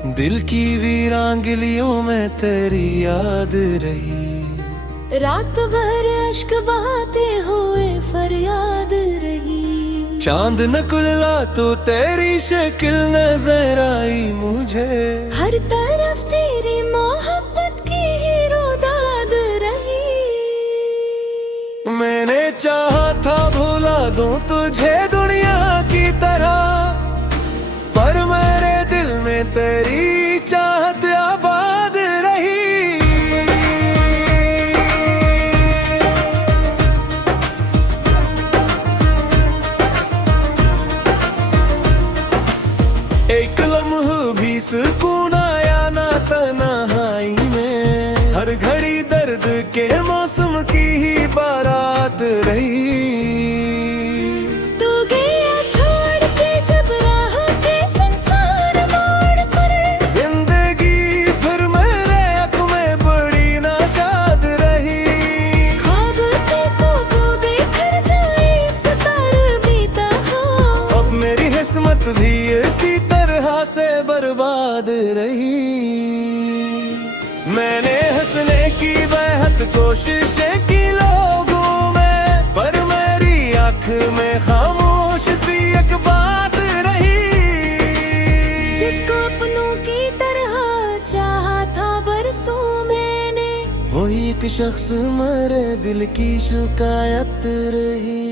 दिल की वीरांगलियों में तेरी याद रही। रात भर अश्क बहाते हुए फरियाद रही। चांद निकला तो तेरी शक्ल नजर आई मुझे। हर तरफ तेरी मोहब्बत की ही रुदाद रही। मैंने चाहा था भुला दूं तुझे दुनिया की तरह, पर मेरे दिल में तेरी चाहत आबाद रही। एक लम्हा भी सुकून आया ना तन्हाई में, हर घड़ी दर्द के मौसम की ही बारात रही। तू गया छोड़ के जब राह के संसार मोड़ पर, जिंदगी फिर मेरे हक में बड़ी नाशाद रही। ख्वाब के तो बेघर जाए सतार बीता हो। अब मेरी किस्मत भी इसी तरह से बर्बाद रही। मैंने हंसने की बेहद कोशिशें की लोगों में, पर मेरी आँख में खामोश सी एक बात रही। जिसको अपनों की तरह चाहा था बरसों मैंने, वही एक शख्स मेरे दिल की शिकायत रही।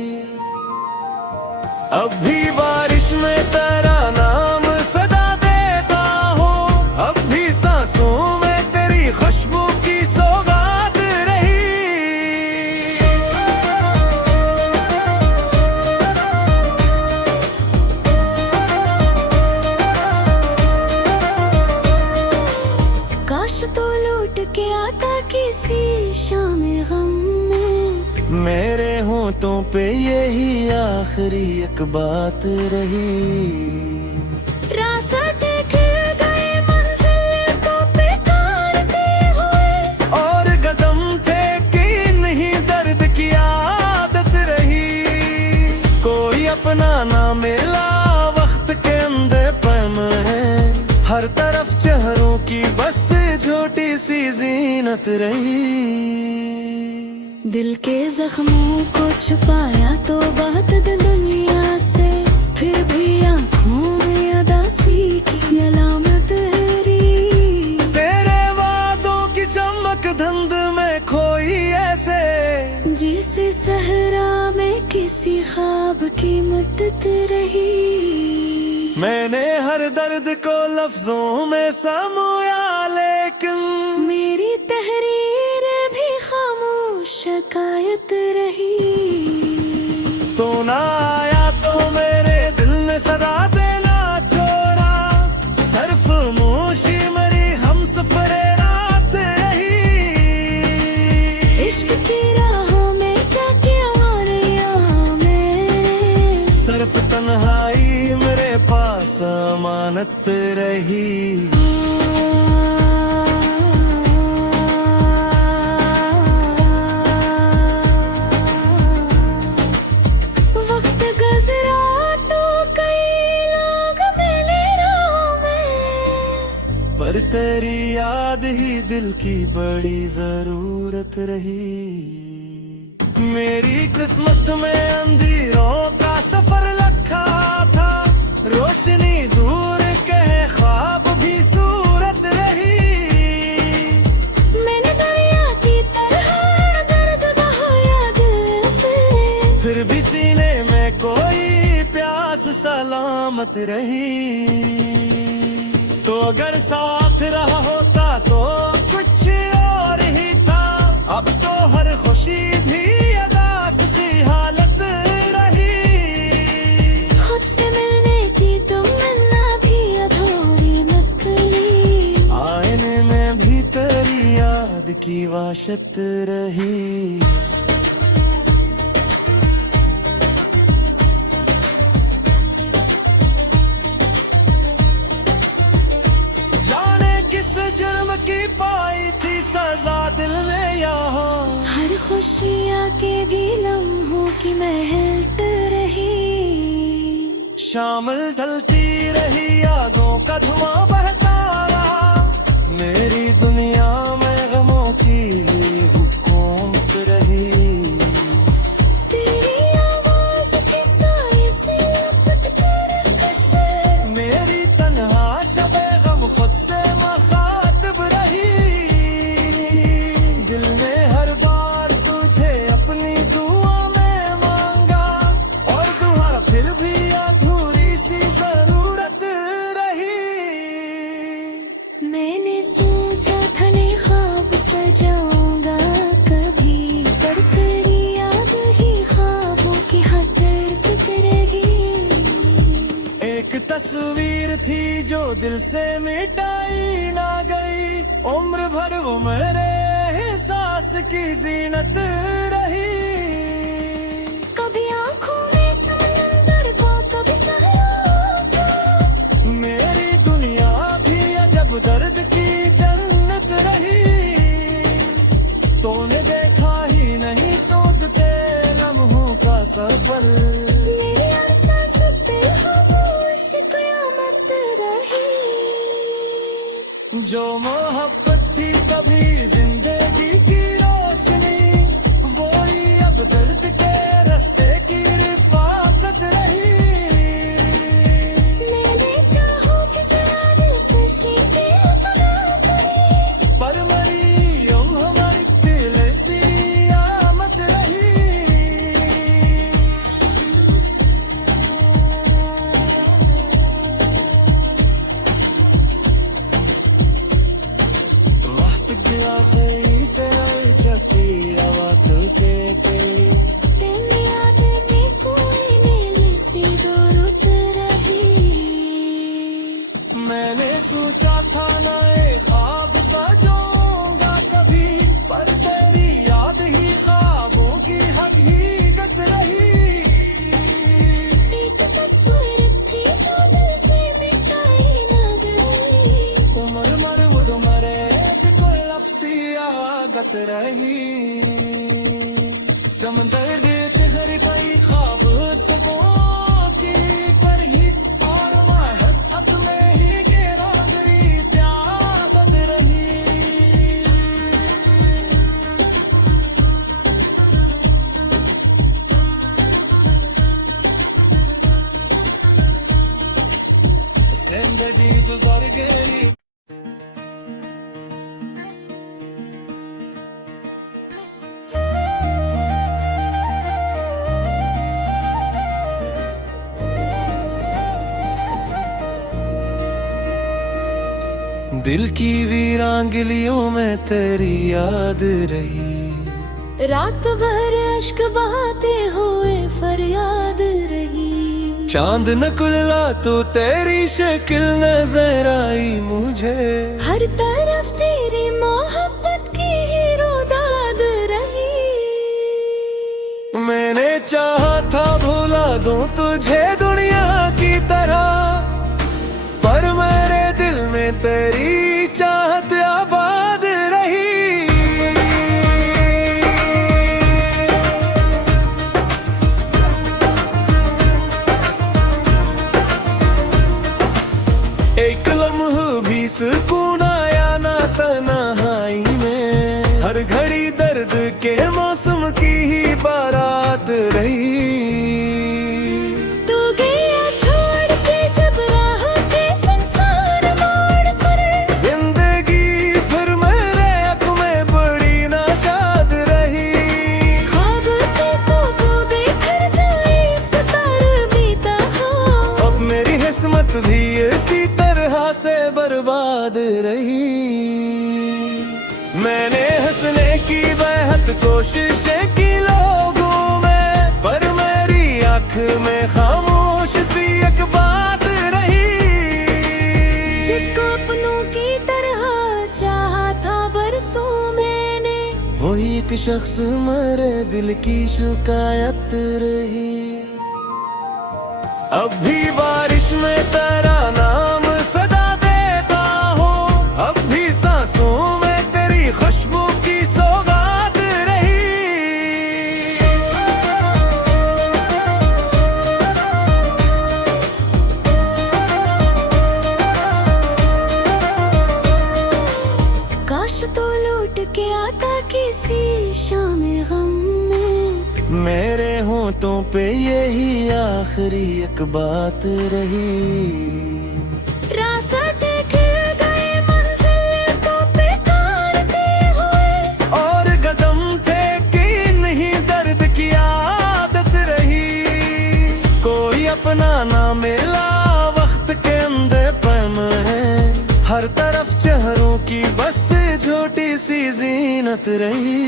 अब भी बारिश में तेरा नाम सदा देता हूँ, अब भी सांसों में तेरी खुशबू की सौगात रही। काश तो लौट के आता किसी शाम गम में। मेरे होंठों पे यही आखिरी एक बात रही। रास्ता देख गए मंजिल को पहचानते हुए, और कदम थे कि नहीं दर्द की आदत रही। कोई अपना ना मिला वक्त के अंधेपन है, हर तरफ चेहरों की बस छोटी सी जीनत रही। दिल के जख्मों को छुपाया तो बहुत दुनिया से, फिर भी आँखों में उदासी की अलामत रही। तेरे वादों की चमक धुंध में खोई ऐसे, जैसे सहरा में किसी ख्वाब की मदद रही। मैंने हर दर्द को लफ्जों में समोया, लेकिन मेरी तहरीर भी खामोश शिकायत रही। तो ना आया तो मेरे दिल ने सदा देना छोड़ा, सर्फ मोशी मेरी हम सफरे रात रही। इश्क की राहों में क्या क्या रहा मैं, सर्फ तन्हाई मेरे पास अमानत रही। वक्त गुजरा तो कई लोग मिले राहों में, पर तेरी याद ही दिल की बड़ी जरूरत रही। मेरी किस्मत में अंधेरों का सफर लिखा था, रोशनी दूर के ख्वाब भी सूरत रही। मैंने दरिया की तरह दर्द बहाया दिल से, फिर भी सीने में कोई प्यास सलामत रही। तो अगर साथ रहा होता तो कुछ और ही था, अब तो हर खुशी भी अदास सी हालत रही। खुद से मिलने की तमन्ना भी अधूरी नकली, आईने में भी तेरी याद की वाशत रही। जाने किस जुर्म की पाई थी सजा दिल ने यहाँ, हर खुशियाँ के भी लम्हों की महक रही। शामिल ढलती रही यादों का धुआं बहता दिल से मिटाई ना गई, उम्र भर वो मेरे एहसास की जीनत रही। कभी आंखों में समंदर तो कभी सहयोग का। मेरी दुनिया भी अजब दर्द की जन्नत रही। तूने देखा ही नहीं तोड़ते लम्हों का सफर। मेरी हर सांस पे खामोश कयामत रही। जो मोहब्बत थी कभी जिंदगी की रोशनी, वही अब दर्द के रास्ते की रिफाकत रही। मैंने चाहों के सहारे से शीशे अपना उतरी। पर मरी हमारी दिल सी आमत रही। वक्त गिरा सही तेरी जबी आवाज़ के तेरी यादें में कोई नीली सी रुत रही। मैंने सोचा था नए ख्वाब सजूंगा कभी, पर तेरी याद ही ख्वाबों की हकीकत रही। एक तस्वीर थी जो दिल से मिटाई ना गई। उम्र मर वो मरे को लफ्सी आगत रही। समंदर देते हर कोई ख्वाब सुकून की पर ही, और महबत में ही गिरा गई त्यागत रही। जिंदगी गुजर गई। दिल की वीरांगलियों में तेरी याद रही। रात भर अश्क बहाते हुए फरियाद रही। चांद न खुला तो तेरी शक्ल नजर आई मुझे। हर तरफ तेरी मोहब्बत की ही रुदाद रही। मैंने चाहा था भुला दूं तुझे दुनिया की तरह, पर मेरे दिल में तेरी चाहत आबाद रही। एक लम्हा भी सुकून आया ना तन्हाई में, हर घड़ी दर्द के मौसम की ही बारात रही। तू गया छोड़ के जब राह के संसार मोड़ पर, जिंदगी फिर मेरे हक में बड़ी नाशाद रही। ख्वाब के तो बेघर जाए सतार बीता हो। अब मेरी किस्मत भी इसी तरह से बर्बाद रही। मैंने हंसने की बेहद कोशिशें की लोगों में, पर मेरी आंख में खामोश सी एक बात रही। जिसको अपनों की तरह चाहा था बरसों मैंने, वही एक शख्स मेरे दिल की शिकायत रही। अब भी बारिश में तेरा नाम सदा देता हूँ, अब भी सांसों में तेरी खुशबू की सौगात रही। काश तो लौट के आता किसी शाम गम में। मेरे होठों पे यही आखिरी एक बात रही। रास्ता देख गए मंजिल को पहचानते हुए, और कदम थे कि नहीं दर्द की आदत रही। कोई अपना ना मिला वक्त के अंधेपन है, हर तरफ चेहरों की बस छोटी सी जीनत रही।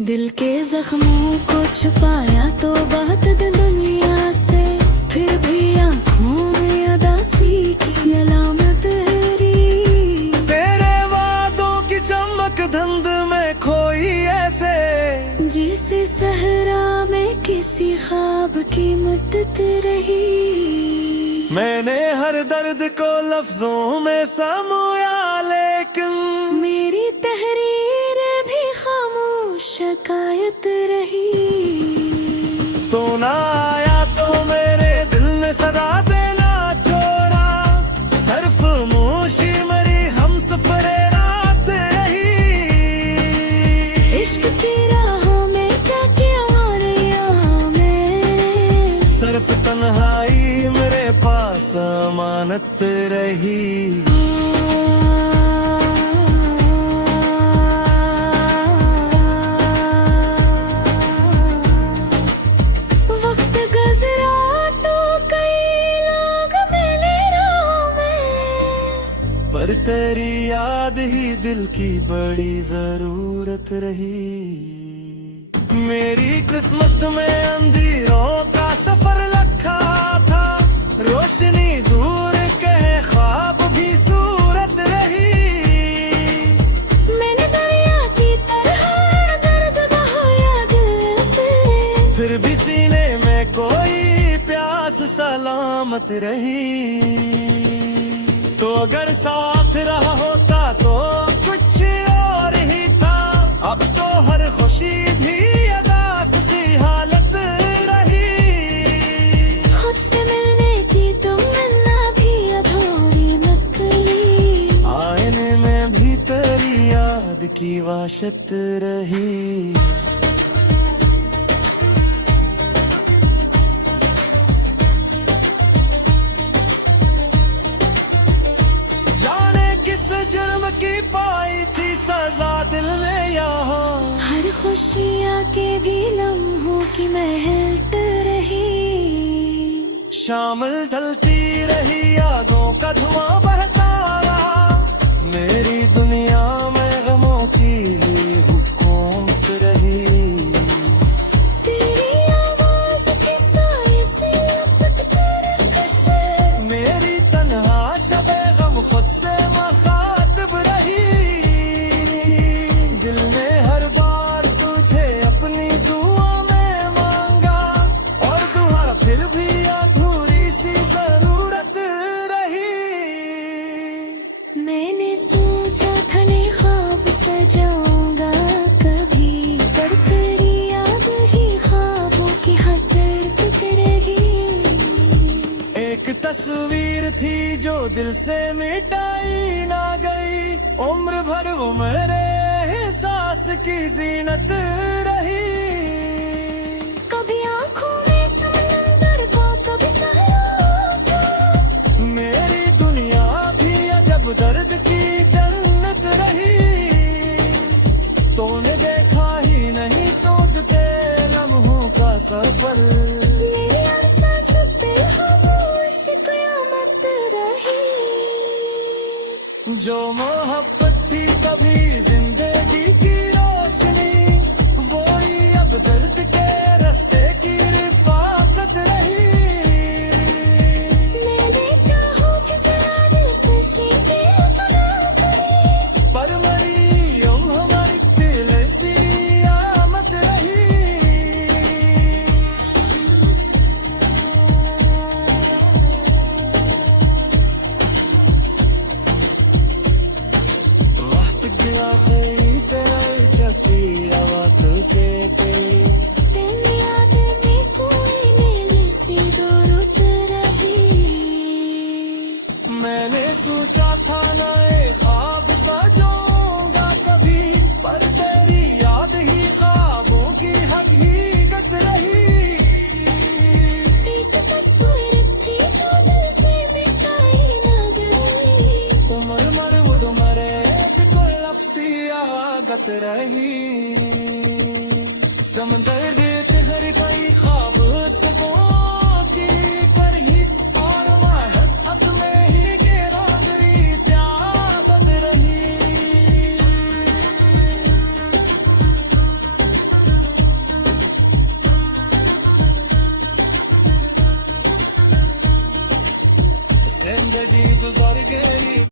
दिल के जख्मों को छुपाया तो बात दुनिया से, फिर भी आंखों में अदासी की मदद रही। मैंने हर दर्द को लफ्जों में समोया, लेकिन मेरी तहरीर भी खामोश शिकायत रही। तो ना आया तो मेरे दिल ने सदा देना छोड़ा, सर्फ मोशी मरी हम सफरे रात रही। इश्क की राहों में क्या किया मैं, सिर्फ तन्हाई मेरे पास अमानत रही। वक्त गुजरा तो कई लोग मिले राहों में, पर तेरी याद ही दिल की बड़ी जरूरत रही। मेरी किस्मत में अंधेरों का सफर लिखा था, रोशनी दूर के ख्वाब भी सूरत रही। मैंने दरिया की तरह दर्द बहाया दिल से, फिर भी सीने में कोई प्यास सलामत रही। तो अगर साथ रहा होता तो कुछ और ही था, अब तो हर खुशी भी अदास सी हालत रही। खुद से मिलने की तमन्ना भी अधूरी नकली, आईने में भी तेरी याद की वाशत रही। जाने किस जुर्म की पाई थी सजा दिल ने यहाँ, हर खुशियाँ के भी लम्हों की महक रही। शामिल ढलती रही यादों का धुआं बढ़ता रहा, मेरी दुनिया में गमों की हुकूमत रही। तेरी आवाज़ के साए से लपकते रहे, मेरी तन्हा शबे गम खुद से मुखातिब रही। दिल ने हर बार तुझे अपनी दुआ में मांगा, और तुम्हारा फिर भी अधूरी सी जरूरत रही। मैंने सोचा था नए ख्वाब सजाऊंगा कभी, पर तेरी याद ही ख्वाबों की हकीकत रही। एक तस्वीर थी जो दिल से मिटाई ना गई, उम्र भर वो मेरे एहसास की जीनत रही। कभी आँखों में समंदर को, कभी सहलों को, मेरी दुनिया भी अजब दर्द की जन्नत रही। तूने देखा ही नहीं तो के लम्हों का सफर, मेरी हर सांस पे खामोश कयामत रही। जो मोहब्बत थी कभी जिंदगी की रोशनी, वो ही अब दर्द के रास्ते की रिफाकत रही। मैंने चाहो कि जरा दिल से शीशे अपना करी, पर मरी हमारी दिल सी आमत रही। वक्त गिरा गई तेरी जबी आवाज़ के गई, तेरी यादें में कोई नीली सी दूरत रही। मैंने सोचा था नए ख्वाब सजाऊंगा कभी, पर तेरी याद ही ख्वाबों की हकीकत रही। एक तस्वीर थी जो दिल से मिटाई ना गई, उम्र मर वो मरे को लफ्सी आगत रही। समंदर देते हर कई ख्वाब सबों की पर ही, और महक में ही गिरा गई क्या बद रही। जिंदगी गुजर गई।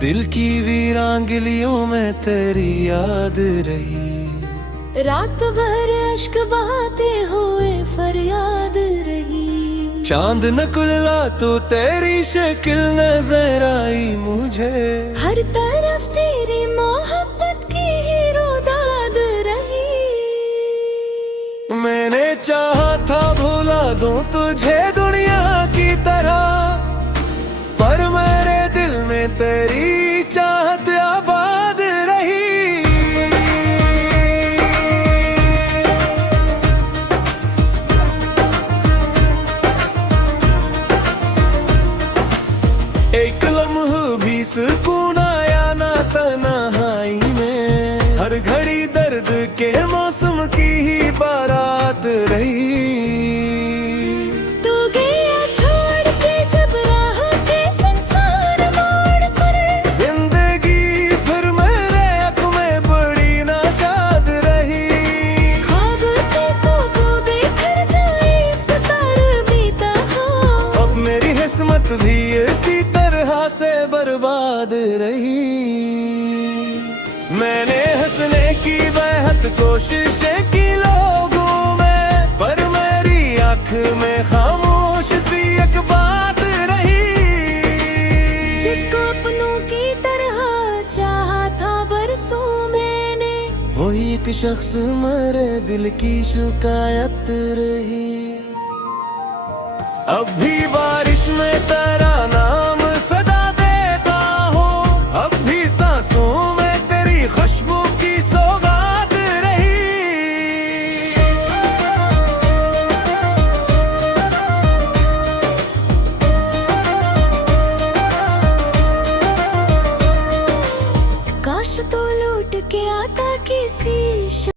दिल की वीरांगलियों में तेरी याद रही। रात भर अश्क बहाते हुए फरियाद रही। चांद निकला तो तेरी शक्ल नजर आई मुझे। हर तरफ तेरी मोहब्बत की ही रुदाद रही। मैंने चाहा था भुला दूं तुझे दुनिया की तरह, पर मेरे दिल में तेरी चाहत आबाद रही। एक लम्हा भी सुकून आया ना तन्हाई में। हर घड़ी दर्द के मौसम की ही बारात रही। तू गया छोड़ के जब राह के संसार मोड़ पर, जिंदगी फिर मेरे हक में बड़ी नाशाद रही। ख्वाब के तो बेघर जाए सितार बीता हो। अब मेरी किस्मत भी इसी तरह से बर्बाद रही। मैंने हंसने की बेहद कोशिशें की लोगों में, पर मेरी आंख में खामोश सी एक बात रही। जिसको अपनों की तरह चाहा था बरसों मैंने, वही एक शख्स मेरे दिल की शिकायत रही। अब भी बारिश में तराना